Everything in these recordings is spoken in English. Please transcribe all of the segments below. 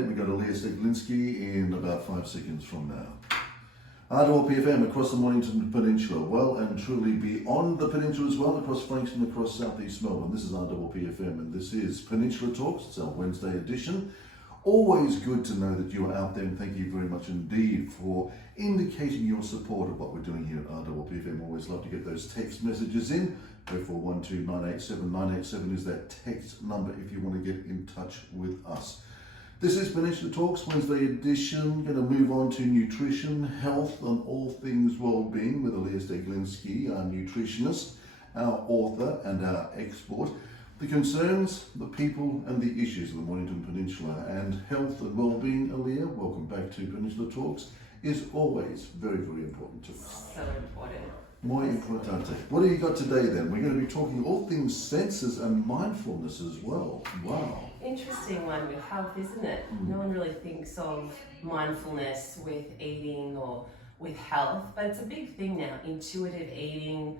We've got Elias Eglinski in about 5 seconds from now. RPPFM across the Mornington Peninsula, well and truly beyond the peninsula as well, across Frankston, across southeast Melbourne. This is RPPFM and this is Peninsula Talks. It's our Wednesday edition. Always good to know that you are out there, and thank you very much indeed for indicating your support of what we're doing here at RPPFM. Always love to get those text messages in. 0412 987 987 is that text number if you want to get in touch with us. This is Peninsula Talks, Wednesday edition. Going to move on to nutrition, health, and all things well-being with Elias Eglinski, our nutritionist, our author, and our expert. The concerns, the people, and the issues of the Mornington Peninsula and health and well-being. Elias, welcome back to Peninsula Talks. Is always very, very important to us. So important. Muy importante. What do you got today then? We're going to be talking all things senses and mindfulness as well. Wow. Interesting one with health, isn't it? No one really thinks of mindfulness with eating or with health, but it's a big thing now. Intuitive eating,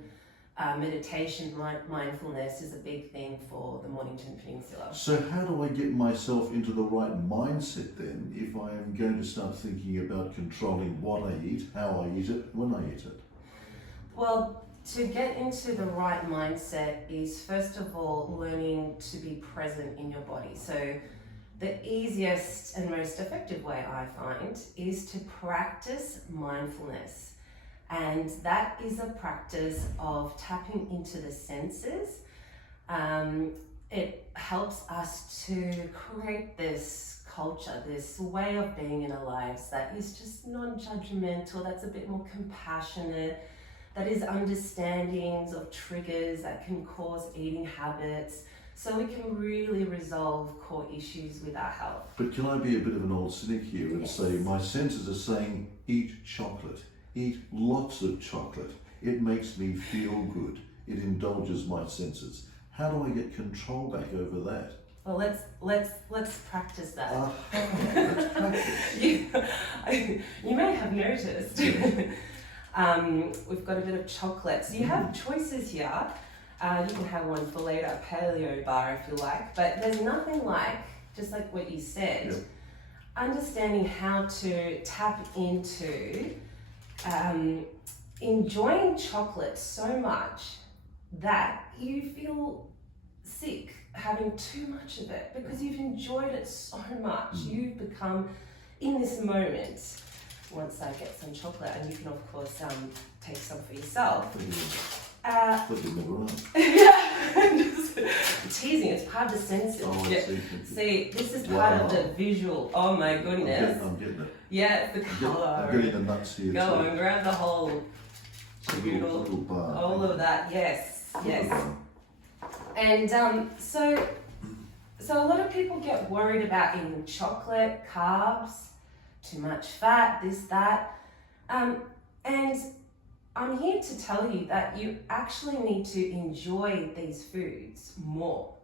meditation, mindfulness is a big thing for the Mornington Peninsula. So how do I get myself into the right mindset then if I am going to start thinking about controlling what I eat, how I eat it, when I eat it? Well, to get into the right mindset is first of all learning to be present in your body. So the easiest and most effective way I find is to practice mindfulness. And that is a practice of tapping into the senses. It helps us to create this culture, this way of being in our lives that is just non-judgmental, that's a bit more compassionate, that is understandings of triggers that can cause eating habits, so we can really resolve core issues with our health. But can I be a bit of an old cynic here and say my senses are saying eat chocolate, eat lots of chocolate, it makes me feel good, it indulges my senses. How do I get control back over that? Well, let's practice that. Let's practice. You may have noticed we've got a bit of chocolate. So you have choices here. You can have one for later, paleo bar if you like, but there's nothing like, just like what you said, understanding how to tap into enjoying chocolate so much that you feel sick having too much of it because you've enjoyed it so much. You've become in this moment. Once I get some chocolate, and you can of course take some for yourself. Just teasing, it's part of the senses. Oh, I see. See, this is part of the visual. Oh my goodness. I'm getting it. Yeah, the colour. I'm getting the nuts here. Go and grab the whole little bar. all of that, yes. And so a lot of people get worried about eating chocolate, carbs, too much fat, this, that. And I'm here to tell you that you actually need to enjoy these foods more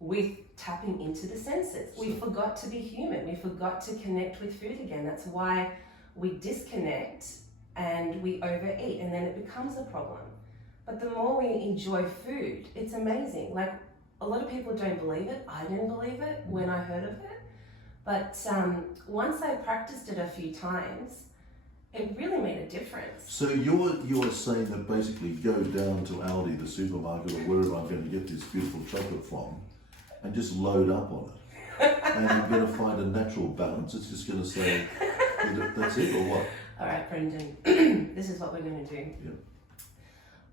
with tapping into the senses. We forgot to be human. We forgot to connect with food again. That's why we disconnect and we overeat, and then it becomes a problem. But the more we enjoy food, it's amazing. Like, a lot of people don't believe it. I didn't believe it when I heard of it. But once I practiced it a few times, it really made a difference. So you're saying that basically go down to Aldi, the supermarket, or wherever I'm going to get this beautiful chocolate from, and just load up on it. And I'm going to find a natural balance. It's just going to say, that's it, or what? All right, Brendan, this is what we're going to do. Yep.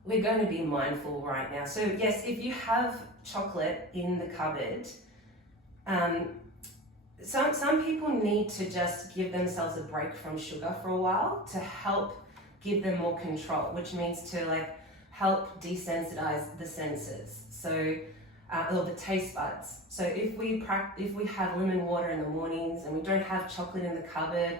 We're going to be mindful right now. So yes, if you have chocolate in the cupboard, some people need to just give themselves a break from sugar for a while to help give them more control, which means to help desensitize the senses. So, or the taste buds. So if we have lemon water in the mornings and we don't have chocolate in the cupboard,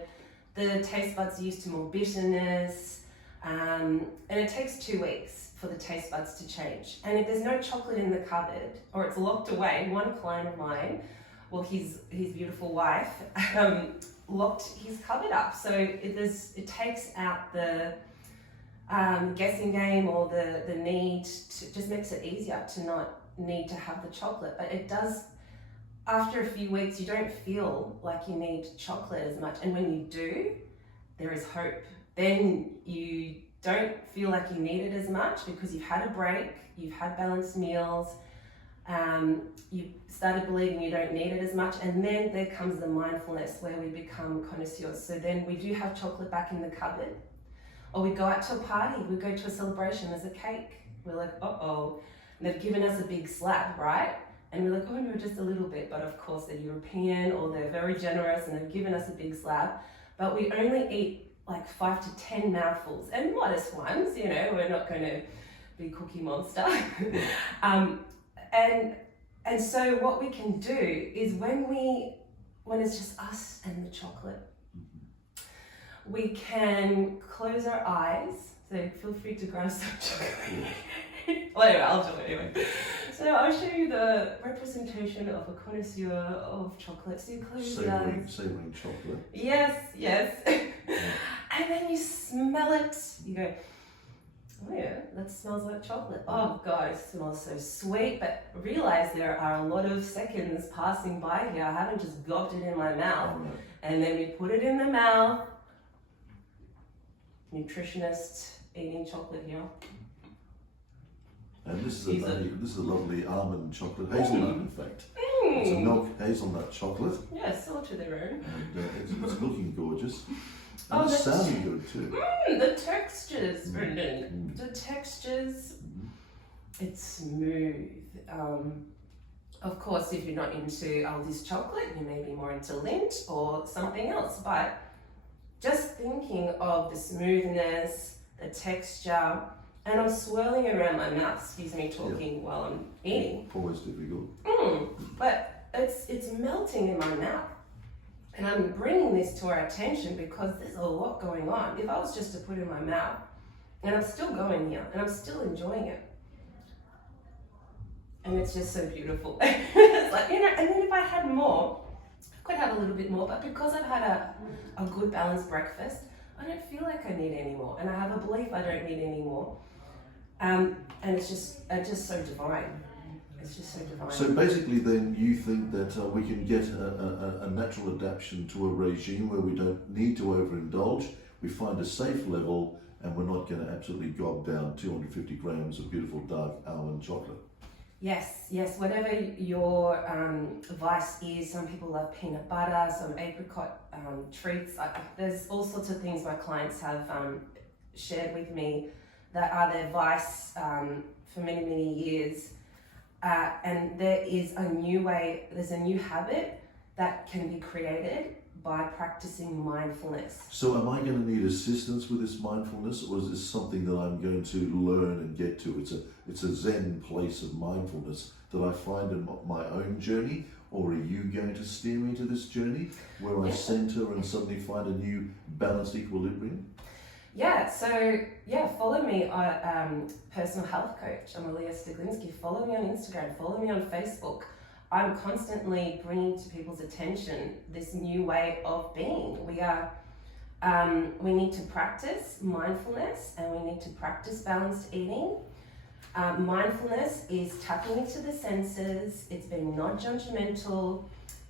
the taste buds are used to more bitterness, and it takes 2 weeks for the taste buds to change. And if there's no chocolate in the cupboard, or it's locked away, one client of mine, well, his beautiful wife locked his cupboard up. So it takes out the guessing game or the need to, just makes it easier to not need to have the chocolate. But it does after a few weeks, you don't feel like you need chocolate as much. And when you do, there is hope. Then you don't feel like you need it as much because you've had a break, you've had balanced meals, you started believing you don't need it as much, and then there comes the mindfulness where we become connoisseurs. So then we do have chocolate back in the cupboard, or we go out to a party, we go to a celebration, there's a cake, we're like, uh-oh, and they've given us a big slab, right? And we're like, oh no, just a little bit, but of course they're European or they're very generous and they've given us a big slab, but we only eat like 5 to 10 mouthfuls, and modest ones, you know, we're not going to be Cookie Monster. And so what we can do is when it's just us and the chocolate, we can close our eyes. So feel free to grab some chocolate. Well, anyway, I'll do it anyway. So I'll show you the representation of a connoisseur of chocolate. So you close your eyes. Savouring chocolate. Yes. And then you smell it. You go, oh yeah, that smells like chocolate. Oh God, it smells so sweet. But realize there are a lot of seconds passing by here. I haven't just gobbed it in my mouth. Oh, no. And then we put it in the mouth. Nutritionist eating chocolate here. And this is a lovely almond chocolate, hazelnut in fact. It's a milk hazelnut chocolate. Yeah, sell to their own. And it's looking gorgeous. And Oh, it's sounding good too. The textures, Brendan. The textures, it's smooth. Of course, if you're not into Aldi's chocolate, you may be more into Lindt or something else. But just thinking of the smoothness, the texture, and I'm swirling around my mouth, excuse me, talking while I'm eating. Always difficult. But it's melting in my mouth. And I'm bringing this to our attention because there's a lot going on. If I was just to put it in my mouth, and I'm still going here, and I'm still enjoying it. And it's just so beautiful. It's like, you know, and then if I had more, I could have a little bit more, but because I've had a good balanced breakfast, I don't feel like I need any more. And I have a belief I don't need any more. And it's just so divine. It's just so divine. So basically then you think that we can get a natural adaptation to a regime where we don't need to overindulge, we find a safe level, and we're not going to absolutely gob down 250 grams of beautiful dark almond chocolate. Yes, whatever your vice is. Some people love peanut butter, some apricot treats. There's all sorts of things my clients have shared with me that are their vice for many, many years. And there is a new way, there's a new habit that can be created by practicing mindfulness. So am I going to need assistance with this mindfulness, or is this something that I'm going to learn and get to? It's a Zen place of mindfulness that I find in my own journey, or are you going to steer me to this journey where I center and suddenly find a new balanced equilibrium? Follow me on Personal Health Coach. I'm Alia Stiglinski. Follow me on Instagram, follow me on Facebook. I'm constantly bringing to people's attention this new way of being. We need to practice mindfulness, and we need to practice balanced eating. Mindfulness is tapping into the senses. It's being non-judgmental.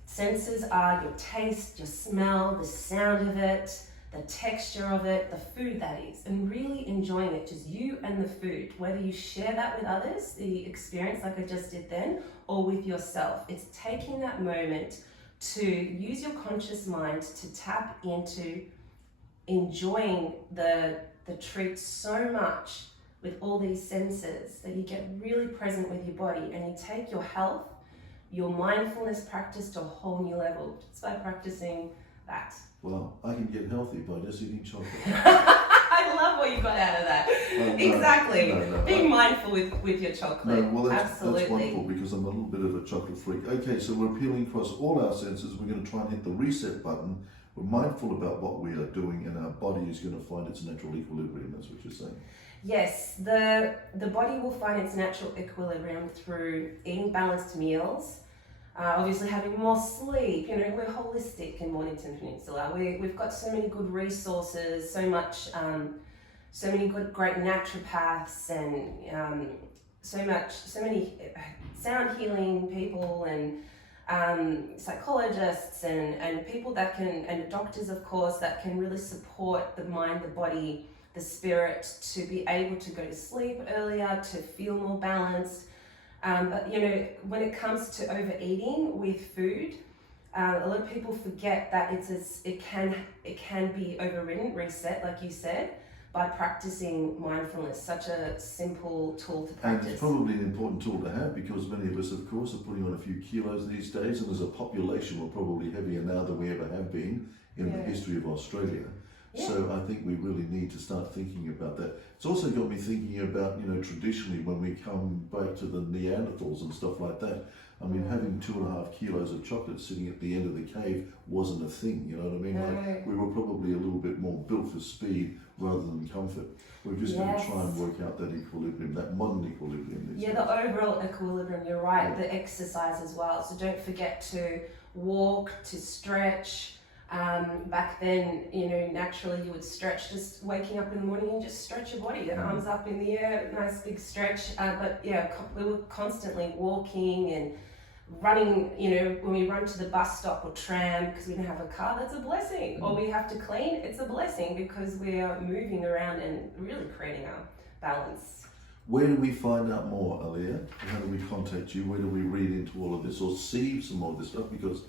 Senses are your taste, your smell, the sound of it, the texture of it, the food that is, and really enjoying it, just you and the food, whether you share that with others, the experience like I just did then, or with yourself. It's taking that moment to use your conscious mind to tap into enjoying the treat so much with all these senses that you get really present with your body, and you take your health, your mindfulness practice to a whole new level just by practicing that. Well, I can get healthy by just eating chocolate. I love what you got out of that. Exactly. Being mindful with your chocolate. No, well that's Absolutely. wonderful, because I'm a little bit of a chocolate freak. Okay, so we're peeling across all our senses. We're going to try and hit the reset button. We're mindful about what we are doing, and our body is going to find its natural equilibrium. That's what you're saying. Yes, the body will find its natural equilibrium through eating balanced meals. Obviously having more sleep, you know, we're holistic in Mornington Peninsula. We've got so many good resources, so many great naturopaths, and so many sound healing people, and psychologists and people that can, and doctors of course, that can really support the mind, the body, the spirit to be able to go to sleep earlier, to feel more balanced. But you know, when it comes to overeating with food, a lot of people forget that it can be overridden, reset, like you said, by practicing mindfulness. Such a simple tool to practice. And it's probably an important tool to have because many of us, of course, are putting on a few kilos these days, and as a population, we're probably heavier now than we ever have been in the history of Australia. Yeah. So I think we really need to start thinking about that. It's also got me thinking about, you know, traditionally when we come back to the Neanderthals and stuff like that, I mean, having 2.5 kilos of chocolate sitting at the end of the cave wasn't a thing, you know what I mean? No. Like, we were probably a little bit more built for speed rather than comfort. We're just going to try and work out that equilibrium, that modern equilibrium. Yeah, the overall equilibrium, you're right, the exercise as well. So don't forget to walk, to stretch. Back then, you know, naturally you would stretch, just waking up in the morning and just stretch your body, the arms up in the air, nice big stretch. But yeah, we were constantly walking and running. You know, when we run to the bus stop or tram because we don't have a car, that's a blessing. Or we have to clean, it's a blessing because we are moving around and really creating our balance. Where do we find out more, Aaliyah? How do we contact you? Where do we read into all of this or see some more of this stuff? Because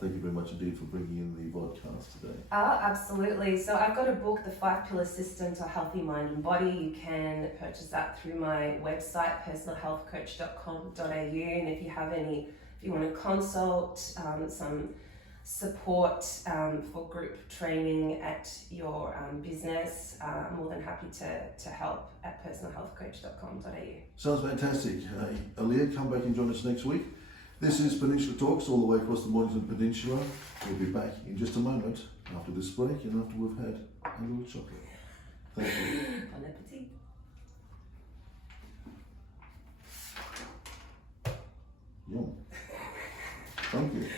thank you very much indeed for bringing in the podcast today. Oh, absolutely. So I've got a book, The 5 Pillar System to a Healthy Mind and Body. You can purchase that through my website, personalhealthcoach.com.au. And if you want to consult, some support for group training at your business, I'm more than happy to help at personalhealthcoach.com.au. Sounds fantastic. Aaliyah, come back and join us next week. This is Peninsula Talks, all the way across the Mornington Peninsula. We'll be back in just a moment after this break and after we've had a little chocolate. Thank you. Bon appetit. Yum. Thank you.